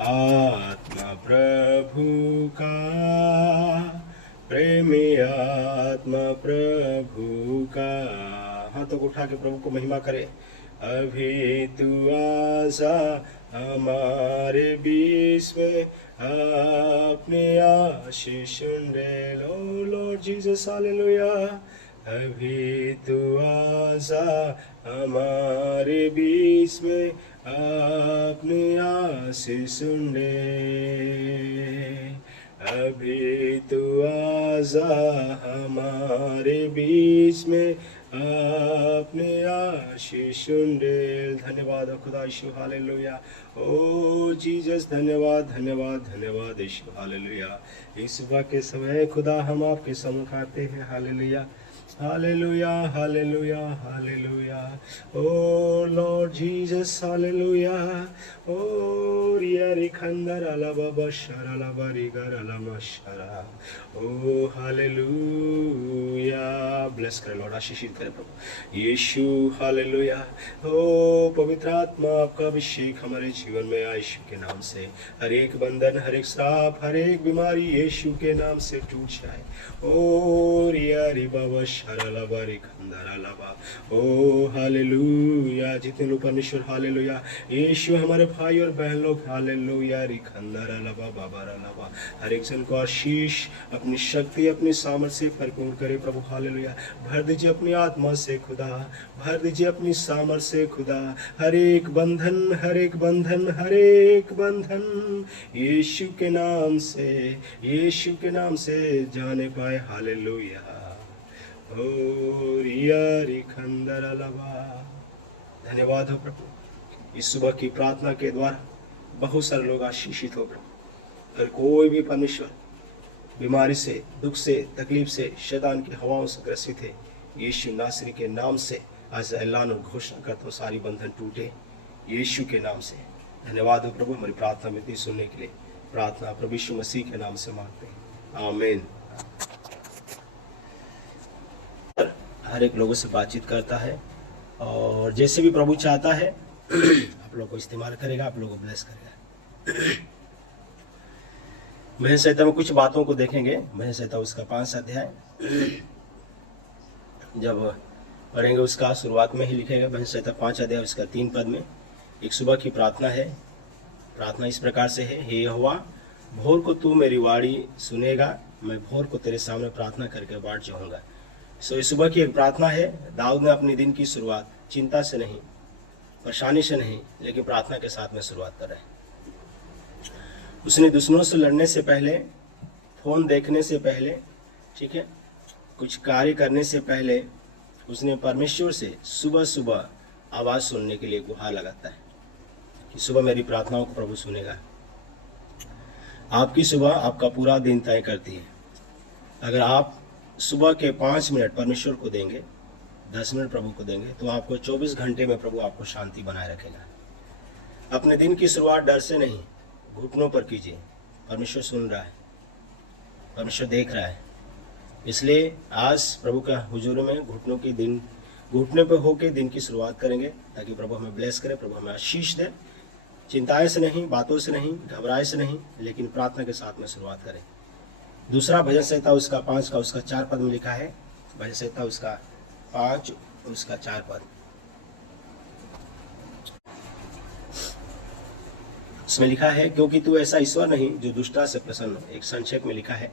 आत्मा प्रभु का, प्रेमी आत्मा प्रभु का। हाथों को उठा के प्रभु को महिमा करे। अभी तू आजा हमारे बीच में, अपने आशीष दे लो लॉर्ड जीसस, हालेलुया। अभी तू आजा हमारे बीच में, अपने आशीष दे। अभी तू आजा हमारे बीच में, अपने आशीष दे। धन्यवाद खुदा यीशु, हालेलुया। ओ जीसस, धन्यवाद धन्यवाद धन्यवाद यीशु, हालेलुया। इस सुबह के समय खुदा हम आपके सम्मुख आते हैं, हालेलुया हालेलुया हालेलुया हालेलुया। ओ लॉर्ड जीसस, हालेलुया। ओ रियारी खंदर अला बाबा शरा ला बारी गर अला मशरा। ओ हालेलुया। ब्लेस करे लॉर्ड, आशीषित करे प्रभु यीशु, हालेलुया। ओ पवित्र आत्मा आपका अभिषेक हमारे जीवन में आए यीशु के नाम से। हर एक बंधन, हर एक श्राप, हर एक बीमारी यीशु के नाम से टूट जाए। ओ रियारी बाबा शरा बारी खंदरा लाबा। ओ हालेलुया। जितने लोग परमेश्वर, हालेलुया, यीशु हमारे भाई और बहन लोग, हालेलुया, रिखंदरा लाबा बाबा लाबा, हर एक जन को आशीष अपनी शक्ति, अपनी सामर्थ से भरपूर करे प्रभु, हालेलुया। भर दीजिए अपनी आत्मा से खुदा, भर दीजिए अपनी सामर्थ से खुदा। हर एक बंधन, हर एक बंधन, हर एक बंधन यीशु के नाम से, यीशु के नाम से जाने पाए, हालेलुया। धन्यवाद हो प्रभु, इस सुबह की प्रार्थना के द्वारा बहुत सारे लोग आशीषित हो प्रभु। अगर कोई भी परमेश्वर बीमारी से, दुख से, तकलीफ से, शैतान की हवाओं से ग्रसित है, यीशु नासरी के नाम से आज ऐलान और घोषणा करता हूँ, सारी बंधन टूटे यीशु के नाम से। धन्यवाद हो प्रभु, हमारी प्रार्थना विनती सुनने के लिए। प्रार्थना प्रभु यीशु मसीह के नाम से मांगते हैं, आमीन। हर एक लोगों से बातचीत करता है और जैसे भी प्रभु चाहता है आप लोगों को इस्तेमाल करेगा, आप लोगों को ब्लेस करेगा। भजन संहिता में कुछ बातों को देखेंगे। भजन संहिता उसका 5 अध्याय जब पढ़ेंगे उसका शुरुआत में ही लिखेगा। भजन संहिता 5 अध्याय उसका 3 पद में एक सुबह की प्रार्थना है। प्रार्थना इस प्रकार से है, हे यहोवा, भोर को तू मेरी वाणी सुनेगा, मैं भोर को तेरे सामने प्रार्थना करके बाट जाऊंगा। इस सुबह की एक प्रार्थना है। दाऊद ने अपने दिन की शुरुआत चिंता से नहीं, परेशानी से नहीं, लेकिन प्रार्थना के साथ में शुरुआत कर रहे हैं। उसने दुश्मनों से लड़ने से पहले, फोन देखने से पहले, ठीक है, कुछ कार्य करने से पहले उसने परमेश्वर से सुबह सुबह आवाज़ सुनने के लिए गुहार लगाता है कि सुबह मेरी प्रार्थनाओं को प्रभु सुनेगा। आपकी सुबह आपका पूरा दिन तय करती है। अगर आप सुबह के 5 मिनट परमेश्वर को देंगे, 10 मिनट प्रभु को देंगे, तो आपको 24 घंटे में प्रभु आपको शांति बनाए रखेगा। अपने दिन की शुरुआत डर से नहीं, घुटनों पर कीजिए। परमेश्वर सुन रहा है, परमेश्वर देख रहा है। इसलिए आज प्रभु का हुजूर में घुटने पर होकर दिन की शुरुआत करेंगे, ताकि प्रभु हमें ब्लेस करे, प्रभु हमें आशीष दे। चिंताएं से नहीं, बातों से नहीं, घबराए से नहीं, लेकिन प्रार्थना के साथ में शुरुआत करें। दूसरा भजन संहिता उसका 5 का उसका 4 पद में लिखा है। भजन संहिता उसका 5 उसका 4 पद, इसमें लिखा है, क्योंकि तू ऐसा ईश्वर नहीं जो दुष्टता से प्रसन्न हो। एक संक्षेप में लिखा है,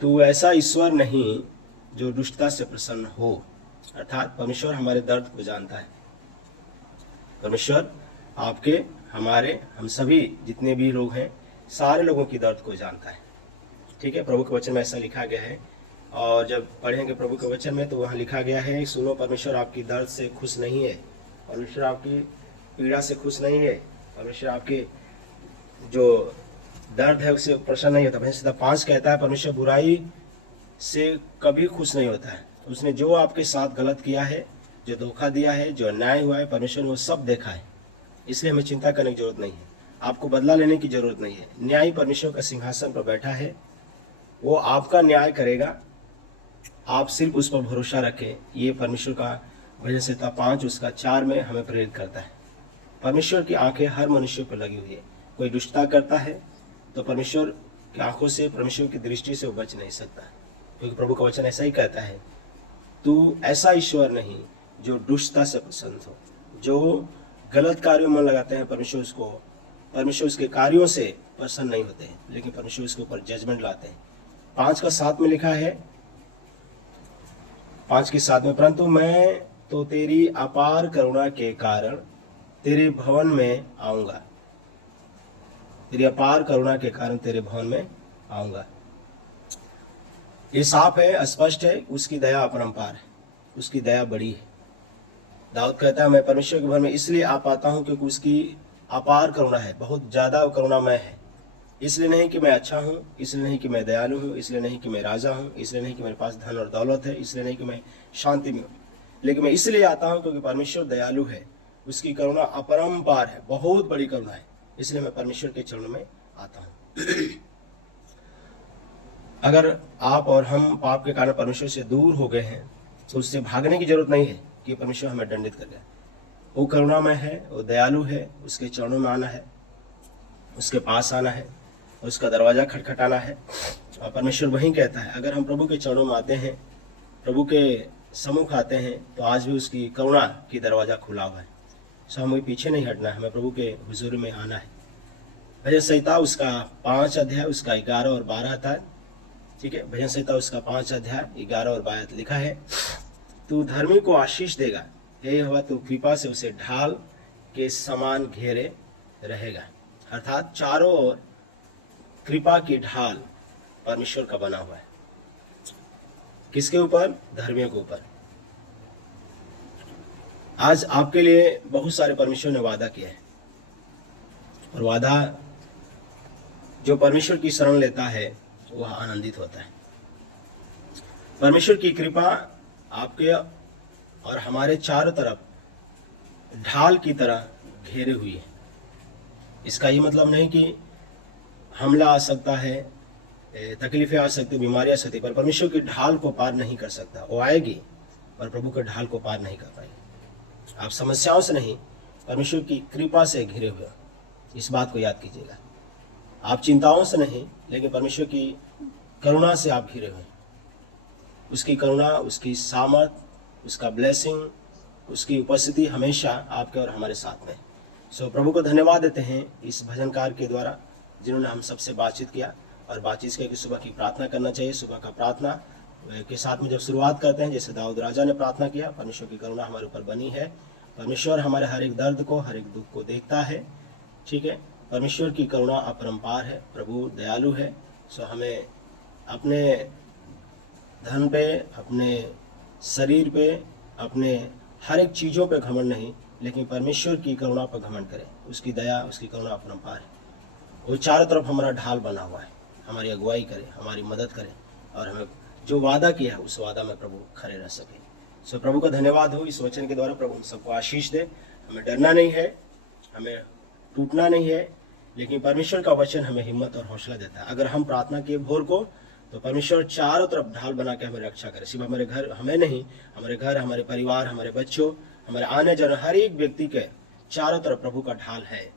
तू ऐसा ईश्वर नहीं जो दुष्टता से प्रसन्न हो। अर्थात परमेश्वर हमारे दर्द को जानता है। परमेश्वर आपके, हमारे, हम सभी जितने भी लोग हैं, सारे लोगों की दर्द को जानता है। ठीक है, प्रभु के वचन में ऐसा लिखा गया है। और जब पढ़ेंगे प्रभु के वचन में तो वहाँ लिखा गया है, सुनो, परमेश्वर आपकी दर्द से खुश नहीं है, परमेश्वर आपकी पीड़ा से खुश नहीं है, परमेश्वर आपके जो दर्द है उससे प्रसन्न नहीं होता। भजन संहिता 5 कहता है, परमेश्वर बुराई से कभी खुश नहीं होता है। उसने जो आपके साथ गलत किया है, जो धोखा दिया है, जो अन्याय हुआ है, परमेश्वर ने वो सब देखा है। इसलिए हमें चिंता करने की जरूरत नहीं है, आपको बदला लेने की जरूरत नहीं है। न्यायी परमेश्वर का सिंहासन पर बैठा है, वो आपका न्याय करेगा। आप सिर्फ उस पर भरोसा रखें। ये परमेश्वर का भजन संहिता 5 उसका 4 में हमें प्रेरित करता है। परमेश्वर की आंखें हर मनुष्य पर लगी हुई है। कोई दुष्टता करता है तो परमेश्वर की आंखों से, परमेश्वर की दृष्टि से वो बच नहीं सकता, क्योंकि प्रभु का वचन ऐसा ही कहता है, तू ऐसा ईश्वर नहीं जो दुष्टता से प्रसन्न हो। जो गलत कार्यों में मन लगाते हैं परमेश्वर उसके कार्यों से प्रसन्न नहीं होते हैं, लेकिन परमेश्वर उसके ऊपर जजमेंट लाते हैं। 5:7 में लिखा है, 5:7 में, परंतु मैं तो तेरी अपार करुणा के कारण तेरे भवन में आऊंगा। तेरी अपार करुणा के कारण तेरे भवन में आऊंगा। ये साफ है, स्पष्ट है, उसकी दया अपरंपार है, उसकी दया बड़ी है। दाऊद कहता है, मैं परमेश्वर के भवन में इसलिए आ पाता हूं क्योंकि उसकी अपार करुणा है, बहुत ज्यादा करुणामय है। इसलिए नहीं कि मैं अच्छा हूं, इसलिए नहीं कि मैं दयालु हूं, इसलिए नहीं कि मैं राजा हूं, इसलिए नहीं कि मेरे पास धन और दौलत है, इसलिए नहीं कि मैं शांति में हूं, लेकिन मैं इसलिए आता हूं क्योंकि परमेश्वर दयालु है, उसकी करुणा अपरंपार है, बहुत बड़ी करुणा है, इसलिए मैं परमेश्वर के चरणों में आता हूं। अगर आप और हम पाप के कारण परमेश्वर से दूर हो गए हैं तो उससे भागने की जरूरत नहीं है कि परमेश्वर हमें दंडित कर गया। वो करुणामय है, वो दयालु है, उसके चरणों में आना है, उसके पास आना है, उसका दरवाजा खटखटाना है। और परमेश्वर वही कहता है, अगर हम प्रभु के चरणों में आते हैं, प्रभु के सम्मुख आते हैं, तो आज भी उसकी करुणा की दरवाजा खुला हुआ है। सो हमें पीछे नहीं हटना है, हमें प्रभु के हुजूर में आना है। भजन संहिता उसका 5 अध्याय उसका 11 और 12 था। ठीक है, भजन संहिता उसका 5 अध्याय 11 और 12 लिखा है, तू धर्मी को आशीष देगा, हे यहोवा तू कृपा से उसे ढाल के समान घेरे रहेगा। अर्थात चारों ओर कृपा की ढाल परमेश्वर का बना हुआ है। किसके ऊपर? धर्मियों के ऊपर। आज आपके लिए बहुत सारे परमेश्वर ने वादा किया है, और वादा जो परमेश्वर की शरण लेता है वह आनंदित होता है। परमेश्वर की कृपा आपके और हमारे चारों तरफ ढाल की तरह घेरे हुई है। इसका ये मतलब नहीं कि हमला आ सकता है, तकलीफें आ सकती, बीमारियां आ सकती, पर परमेश्वर की ढाल को पार नहीं कर सकता। वो आएगी पर प्रभु के ढाल को पार नहीं कर पाएगी। आप समस्याओं से नहीं, परमेश्वर की कृपा से घिरे हुए, इस बात को याद कीजिएगा। आप चिंताओं से नहीं, लेकिन परमेश्वर की करुणा से आप घिरे हुए। उसकी करुणा, उसकी सामर्थ, उसका ब्लेसिंग, उसकी उपस्थिति हमेशा आपके और हमारे साथ में। सो प्रभु को धन्यवाद देते हैं इस भजनकार के द्वारा जिन्होंने हम सबसे बातचीत किया, और बातचीत करके सुबह की प्रार्थना करना चाहिए। सुबह का प्रार्थना के साथ में जब शुरुआत करते हैं, जैसे दाऊद राजा ने प्रार्थना किया, परमेश्वर की करुणा हमारे ऊपर बनी है। परमेश्वर हमारे हर एक दर्द को, हर एक दुख को देखता है। ठीक है, परमेश्वर की करुणा अपरंपार है, प्रभु दयालु है। सो हमें अपने धन पे, अपने शरीर पे, अपने हर एक चीज़ों पे घमंड नहीं, लेकिन परमेश्वर की करुणा पर घमंड करें। उसकी दया, उसकी करुणा अपरंपार है। वो चारों तरफ हमारा ढाल बना हुआ है, हमारी अगुवाई करे, हमारी मदद करे, और हमें जो वादा किया है उस वादा में प्रभु खड़े रह सके। सो प्रभु का धन्यवाद हो इस वचन के द्वारा। प्रभु हम सबको आशीष दे। हमें डरना नहीं है, हमें टूटना नहीं है, लेकिन परमेश्वर का वचन हमें हिम्मत और हौसला देता है। अगर हम प्रार्थना किए भोर को, तो परमेश्वर चारों तरफ ढाल बना के हमें रक्षा करे। सिर्फ हमारे घर हमें नहीं, हमारे घर, हमारे परिवार, हमारे बच्चों, हमारे आने जाने हर एक व्यक्ति के चारों तरफ प्रभु का ढाल है।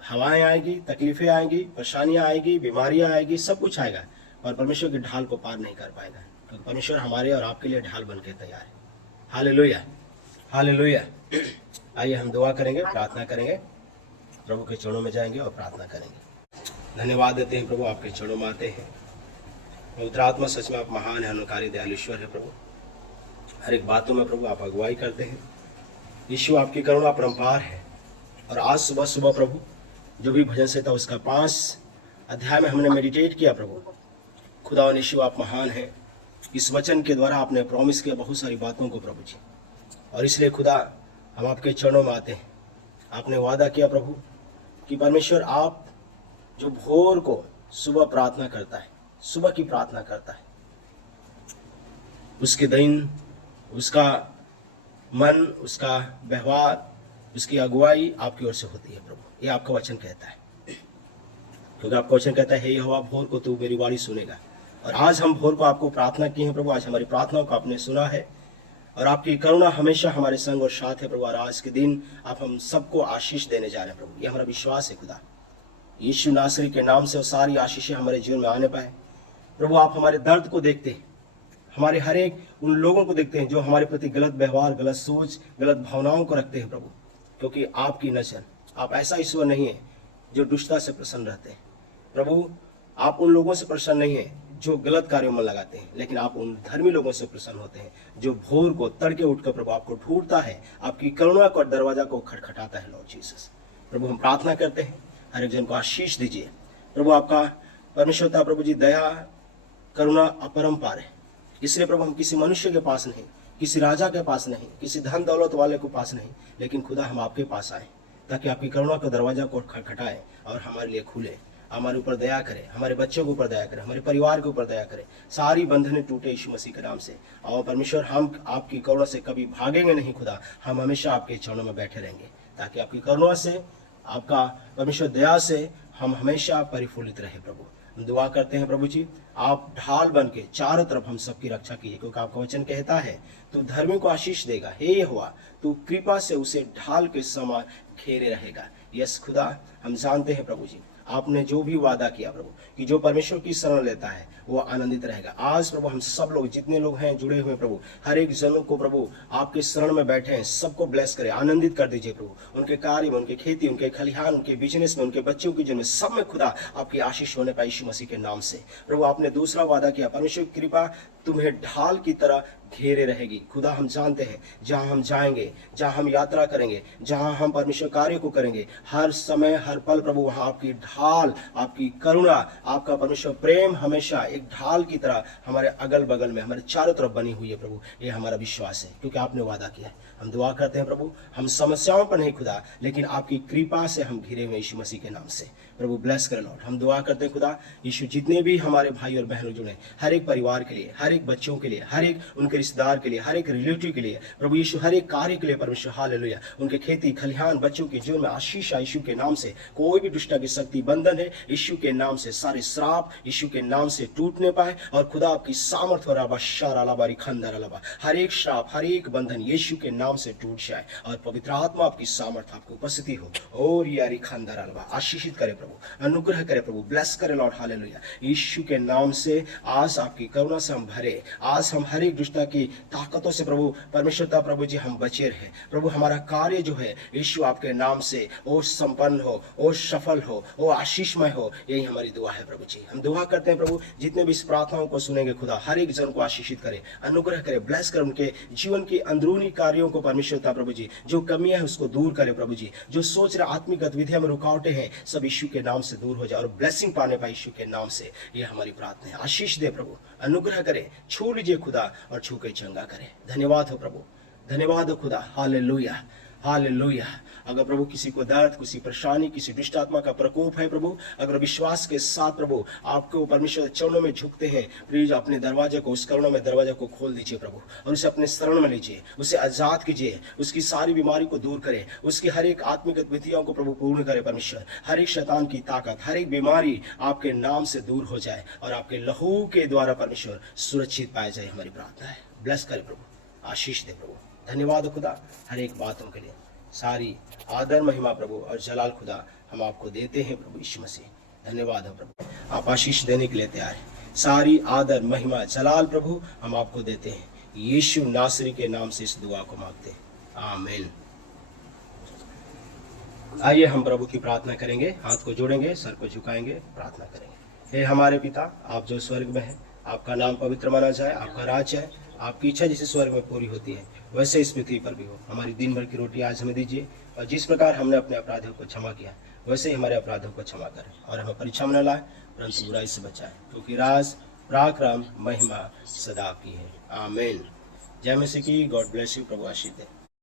हवाएं आएगी, तकलीफें आएंगी, परेशानियां आएगी, बीमारियां आएगी, सब कुछ आएगा, और परमेश्वर की ढाल को पार नहीं कर पाएगा, क्योंकि परमेश्वर हमारे और आपके लिए ढाल बन के तैयार है। Hallelujah, hallelujah. आइए हम दुआ करेंगे, प्रार्थना करेंगे, प्रभु के चरणों में जाएंगे और प्रार्थना करेंगे। धन्यवाद देते हैं प्रभु, आपके चरणों में आते हैं। पवित्र आत्मा, सच में आप महान है, अनुकारी, दयालु ईश्वर है प्रभु। हर एक बातों में प्रभु आप अगुवाई करते हैं। यीशु, आपकी करुणा अपरंपार है। और आज सुबह सुबह प्रभु जो भी भजन संहिता उसका 5 अध्याय में हमने मेडिटेट किया प्रभु, खुदा यीशु आप महान हैं। इस वचन के द्वारा आपने प्रॉमिस किया बहुत सारी बातों को प्रभु जी, और इसलिए खुदा हम आपके चरणों में आते हैं। आपने वादा किया प्रभु कि परमेश्वर आप जो भोर को सुबह प्रार्थना करता है, सुबह की प्रार्थना करता है, उसके दिन, उसका मन, उसका व्यवहार, उसकी अगुवाई आपकी ओर से होती है प्रभु। ये आपका वचन कहता है, क्योंकि आपका वचन कहता है, हे यहोवा भोर को तू मेरी वाणी सुनेगा। और आज हम भोर को आपको प्रार्थना की है प्रभु, आज हमारी प्रार्थनाओं को आपने सुना है, और आपकी करुणा हमेशा हमारे संग और साथ है प्रभु। और आज के दिन आप हम सबको आशीष देने जा रहे हैं प्रभु, ये हमारा विश्वास है खुदा। यीशु नासरी के नाम से वो सारी आशीषें हमारे जीवन में आने पाए। प्रभु आप हमारे दर्द को देखते हैं, हमारे हर एक उन लोगों को देखते हैं जो हमारे प्रति गलत व्यवहार, गलत सोच, गलत भावनाओं को रखते हैं प्रभु, क्योंकि आपकी नजर, आप ऐसा ईश्वर नहीं है जो दुष्टता से प्रसन्न रहते हैं। प्रभु आप उन लोगों से प्रसन्न नहीं है जो गलत कार्यों में लगाते हैं, लेकिन आप उन धर्मी लोगों से प्रसन्न होते हैं जो भोर को तड़के उठकर प्रभु आपको ढूंढता है, आपकी करुणा को दरवाजा को खटखटाता है। लॉर्ड जीसस, प्रभु हम प्रार्थना करते हैं, हर एक जन को आशीष दीजिए। प्रभु आपका परमेश्वरता प्रभु जी दया करुणा अपरंपार है, इसलिए प्रभु हम किसी मनुष्य के पास नहीं, किसी राजा के पास नहीं, किसी धन दौलत वाले के पास नहीं, लेकिन खुदा हम आपके पास आए ताकि आपकी करुणा के दरवाजा को खटखटाए और हमारे लिए खुले, हमारे ऊपर दया करे, हमारे बच्चों के ऊपर दया करे, हमारे परिवार के ऊपर दया करे, सारी बंधनें टूटे यीशु मसीह के नाम से। और परमेश्वर हम आपकी करुणा से कभी भागेंगे नहीं खुदा, हम हमेशा आपके चरणों में बैठे रहेंगे ताकि आपकी करुणा से, आपका परमेश्वर दया से हम हमेशा परिफुल्लित रहे। प्रभु हम दुआ करते हैं प्रभु जी, आप ढाल बन के चारों तरफ हम सबकी रक्षा कीजिए, क्योंकि आपका वचन कहता है तू धर्मी को आशीष देगा, हे यहोवा तू कृपा से उसे ढाल के समान घेरे रहेगा। यस खुदा, हम जानते हैं प्रभु जी आपने जो भी वादा किया प्रभु कि जो परमेश्वर की शरण लेता है वो आनंदित रहेगा। आज प्रभु हम सब लोग जितने लोग हैं जुड़े हुए प्रभु, हर एक जनों को प्रभु आपके शरण में बैठे हैं, सबको ब्लेस करें, आनंदित कर दीजिए प्रभु, उनके कार्य में, उनके खेती, उनके खलिहान, उनके बिजनेस में, उनके बच्चों के जन्म, सब में खुदा आपकी आशीष होने पाए यीशु मसीह के नाम से। प्रभु आपने दूसरा वादा किया, परमेश्वर की कृपा तुम्हें ढाल की तरह घेरे रहेगी। खुदा हम जानते हैं जहां हम जाएंगे, जहां हम यात्रा करेंगे, जहां हम परमेश्वर कार्य को करेंगे, हर समय हर पल प्रभु वहां आपकी ढाल, आपकी करुणा, आपका परमेश्वर प्रेम हमेशा एक ढाल की तरह हमारे अगल बगल में, हमारे चारों तरफ बनी हुई है प्रभु। ये हमारा विश्वास है क्योंकि आपने वादा किया है। हम दुआ करते हैं प्रभु, हम समस्याओं पर नहीं खुदा, लेकिन आपकी कृपा से हम घिरे हुए यीशु मसीह के नाम से। प्रभु ब्लेस करें लॉर्ड। हम दुआ करते हैं खुदा यीशु, जितने भी हमारे भाई और बहनों जुड़े, हर एक परिवार के लिए, हर एक बच्चों के लिए, हर एक उनके रिश्तेदार के लिए, हर एक रिलेटिव के लिए प्रभु यीशु, हर एक कार्य के लिए परमेश्वर हालेलुया, उनके खेती खलिहान बच्चों के जीवन में आशीष यीशु के नाम से। कोई भी दुष्टता की शक्ति बंधन है यीशु के नाम से, सारे श्राप यीशु के नाम से टूटने पाए और खुदा आपकी सामर्थ और हर एक श्राप, हर एक बंधन यीशु के नाम से टूट जाए और पवित्र आत्मा आपकी सामर्थ, आपकी उपस्थिति हो और यारी खानदार अलवा आशीषित करे प्रभु, अनुग्रह करे प्रभु, ब्लेस करे लॉर्ड हालेलुया। यीशु के नाम से आज आपकी करुणा से हम भरे, आज हम हर एक दुष्टता की ताकतों से प्रभु परमेश्वरता प्रभु जी हम बचे रहे प्रभु। हमारा कार्य जो है यीशु आपके नाम से ओ संपन्न हो, ओ सफल हो, ओ आशीषमय हो, यही हमारी दुआ है प्रभु जी। हम दुआ करते हैं प्रभु जितने भी इस प्रार्थनाओं को सुनेंगे खुदा हर एक जन को आशीषित करे, अनुग्रह करे, ब्लेस करे, उनके जीवन की अंदरूनी कार्यों को परमेश्वरता प्रभु जी, जो कमियां है उसको दूर करे प्रभु जी, जो सोच रहे आत्मिक गतिविधियों में रुकावटें हैं सब यीशु के नाम से दूर हो जाए और ब्लेसिंग पाने पाए यीशु के नाम से। ये हमारी प्रार्थना है। आशीष दे प्रभु, अनुग्रह करे, छू लीजिए खुदा और छू के चंगा करे। धन्यवाद हो प्रभु, धन्यवाद हो खुदा, हालेलुया हालेलुया। अगर प्रभु किसी को दर्द, किसी परेशानी, किसी दुष्ट आत्मा का प्रकोप है प्रभु, अगर विश्वास के साथ प्रभु आपको परमेश्वर चरणों में झुकते हैं, प्लीज अपने दरवाजे को, उस करुणा में दरवाजे को खोल दीजिए प्रभु और उसे अपने शरण में लीजिए, उसे आजाद कीजिए, उसकी सारी बीमारी को दूर करें, उसकी हर एक आत्मिक गतिविधियों को प्रभु पूर्ण करे परमेश्वर। हर एक शैतान की ताकत, हर एक बीमारी आपके नाम से दूर हो जाए और आपके लहू के द्वारा परमेश्वर सुरक्षित पाया जाए, हमारी प्रार्थना है। ब्लेस करे प्रभु, आशीष दे प्रभु। धन्यवाद खुदा हर एक बातों के लिए, सारी आदर महिमा प्रभु और जलाल खुदा हम आपको देते हैं प्रभु यीशु मसीह। धन्यवाद है प्रभु, आप आशीष देने के लिए तैयार हैं। सारी आदर महिमा जलाल प्रभु हम आपको देते हैं, यीशु नासरी के नाम से इस दुआ को मांगते हैं, आमीन। आइए हम प्रभु की प्रार्थना करेंगे, हाथ को जोड़ेंगे, सर को झुकाएंगे, प्रार्थना करेंगे। हे हमारे पिता, आप जो स्वर्ग में हैं, आपका नाम पवित्र माना जाए, आपका राज्य है, आपकी इच्छा जैसे स्वर्ग में पूरी होती है वैसे इस पृथ्वी पर भी हो। हमारी दिन भर की रोटी आज हमें दीजिए और जिस प्रकार हमने अपने अपराधियों को क्षमा किया वैसे ही हमारे अपराधों को क्षमा करें और हमें परीक्षा में न लाए परंतु बुराई से बचाए, क्योंकि राज, पराक्रम, महिमा सदा आपकी है, आमीन। जय मसीह की। God bless you. Prabhu Ashish they.